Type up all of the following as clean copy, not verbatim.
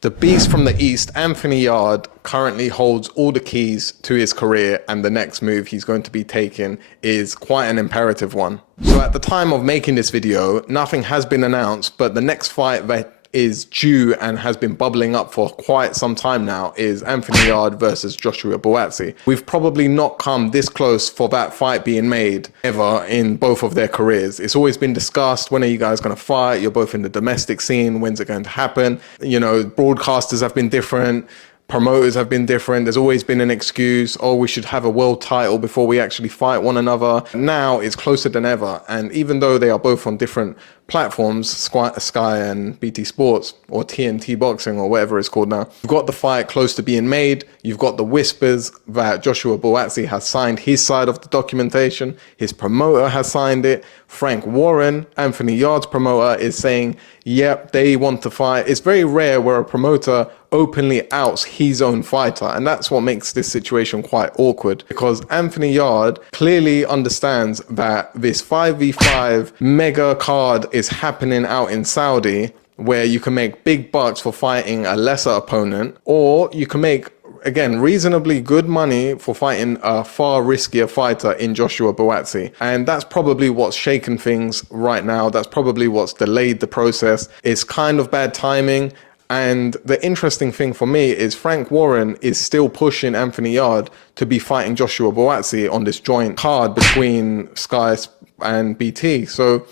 The beast from the East, Anthony Yarde, currently holds all the keys to his career, and the next move he's going to be taking is quite an imperative one. So at the time of making this video, nothing has been announced, but the next fight that is due and has been bubbling up for quite some time now is Anthony Yarde versus Joshua Buatsi. We've probably not come this close for that fight being made ever in both of their careers. It's always been discussed, when are you guys going to fight? You're both in the domestic scene, when's it going to happen? You know, broadcasters have been different, promoters have been different. There's always been an excuse, oh, we should have a world title before we actually fight one another. Now it's closer than ever, and even though they are both on different platforms, Sky and BT Sports, or TNT Boxing, or whatever it's called now, you've got the fight close to being made. You've got the whispers that Joshua Buatsi has signed his side of the documentation. His promoter has signed it. Frank Warren, Anthony Yarde's promoter, is saying, yep, they want to fight. It's very rare where a promoter openly outs his own fighter, and that's what makes this situation quite awkward, because Anthony Yarde clearly understands that this 5v5 mega card is happening out in Saudi, where you can make big bucks for fighting a lesser opponent, or you can make, again, reasonably good money for fighting a far riskier fighter in Joshua Buatsi. And that's probably what's shaken things right now. That's probably what's delayed the process. It's kind of bad timing. And the interesting thing for me is Frank Warren is still pushing Anthony Yarde to be fighting Joshua Buatsi on this joint card between Sky and BT. So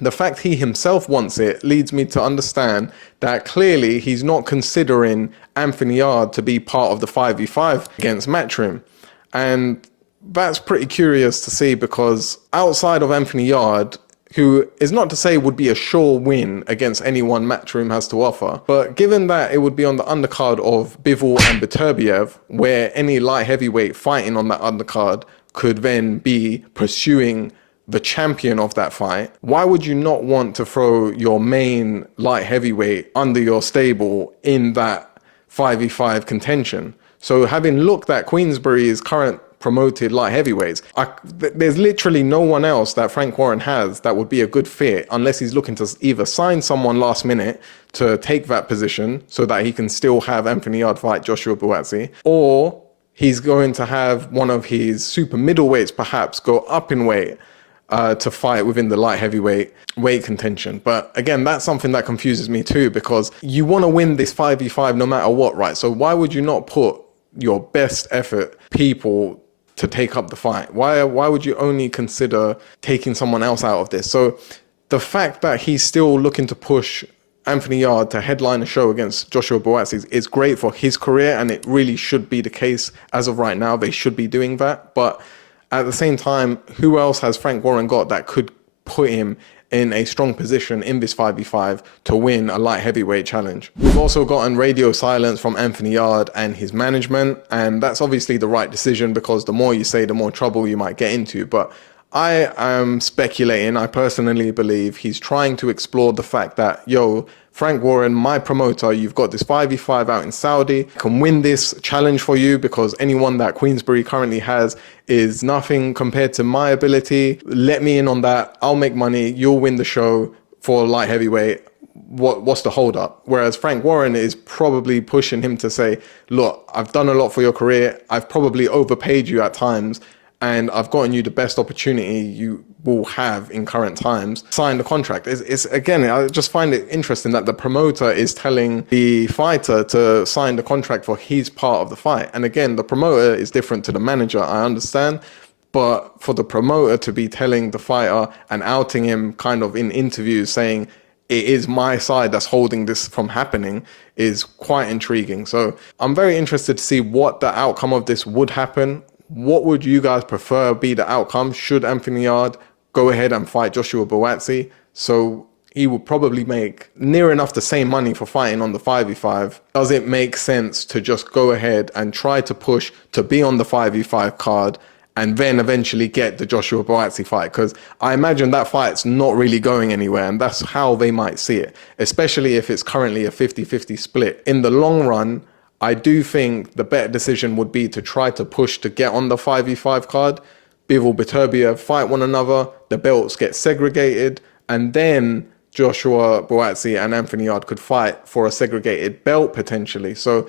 the fact he himself wants it leads me to understand that clearly he's not considering Anthony Yarde to be part of the 5v5 against Matchroom. And that's pretty curious to see, because outside of Anthony Yarde, who is not to say would be a sure win against anyone Matchroom has to offer, but given that it would be on the undercard of Bivol and Beterbiev, where any light heavyweight fighting on that undercard could then be pursuing the champion of that fight, why would you not want to throw your main light heavyweight under your stable in that 5v5 contention? So having looked at Queensbury's current promoted light heavyweights, there's literally no one else that Frank Warren has that would be a good fit, unless he's looking to either sign someone last minute to take that position so that he can still have Anthony Yarde fight Joshua Buatsi, or he's going to have one of his super middleweights perhaps go up in weight to fight within the light heavyweight weight contention. But again, that's something that confuses me too, because you want to win this 5v5 no matter what, right? So why would you not put your best effort people to take up the fight? Why would you only consider taking someone else out of this? So the fact that he's still looking to push Anthony Yarde to headline a show against Joshua Buatsi is great for his career, and it really should be the case as of right now. They should be doing that. But at the same time, who else has Frank Warren got that could put him in a strong position in this 5v5 to win a light heavyweight challenge? We've also gotten radio silence from Anthony Yarde and his management, and that's obviously the right decision, because the more you say, the more trouble you might get into. But I am speculating, I personally believe he's trying to explore the fact that, yo, Frank Warren, my promoter, you've got this 5v5 out in Saudi, I can win this challenge for you, because anyone that Queensbury currently has is nothing compared to my ability. Let me in on that. I'll make money. You'll win the show for light heavyweight. What's the hold up? Whereas Frank Warren is probably pushing him to say, look, I've done a lot for your career. I've probably overpaid you at times, and I've gotten you the best opportunity you will have in current times. Sign the contract. It's again, I just find it interesting that the promoter is telling the fighter to sign the contract for his part of the fight. And again, the promoter is different to the manager, I understand. But for the promoter to be telling the fighter and outing him kind of in interviews, saying it is my side that's holding this from happening, is quite intriguing. So I'm very interested to see what the outcome of this would happen. What would you guys prefer be the outcome? Should Anthony Yarde go ahead and fight Joshua Buatsi? So he would probably make near enough the same money for fighting on the 5v5. Does it make sense to just go ahead and try to push to be on the 5v5 card and then eventually get the Joshua Buatsi fight? Because I imagine that fight's not really going anywhere, and that's how they might see it, especially if it's currently a 50-50 split. In the long run, I do think the better decision would be to try to push to get on the 5v5 card. Bivol, Beterbiev fight one another, the belts get segregated, and then Joshua Buatsi and Anthony Yarde could fight for a segregated belt potentially. So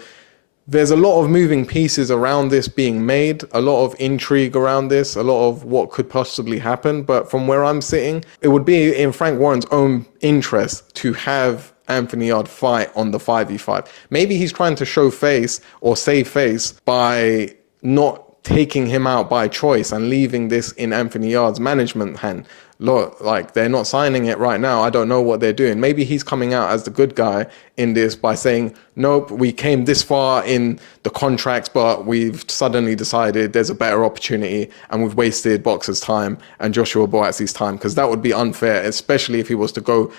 there's a lot of moving pieces around this being made, a lot of intrigue around this, a lot of what could possibly happen. But from where I'm sitting, it would be in Frank Warren's own interest to have Anthony Yarde fight on the 5v5. Maybe he's trying to show face or save face by not taking him out by choice and leaving this in Anthony Yarde's management hand. Look, like, they're not signing it right now. I don't know what they're doing. Maybe he's coming out as the good guy in this by saying, nope, we came this far in the contracts, but we've suddenly decided there's a better opportunity and we've wasted Boxer's time and Joshua Buatsi's time, because that would be unfair, especially if he was to go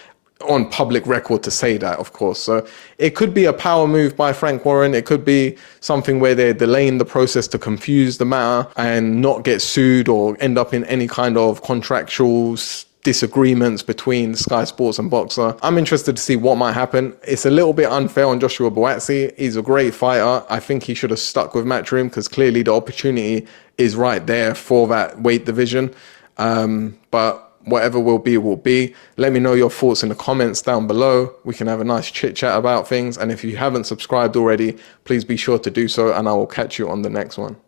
on public record to say that, of course. So it could be a power move by Frank Warren. It could be something where they're delaying the process to confuse the matter and not get sued or end up in any kind of contractual disagreements between Sky Sports and Boxer. I'm interested to see what might happen. It's a little bit unfair on Joshua Buatsi. He's a great fighter. I think he should have stuck with Matchroom because clearly the opportunity is right there for that weight division. But whatever will be, will be. Let me know your thoughts in the comments down below. We can have a nice chit chat about things. And if you haven't subscribed already, please be sure to do so. And I will catch you on the next one.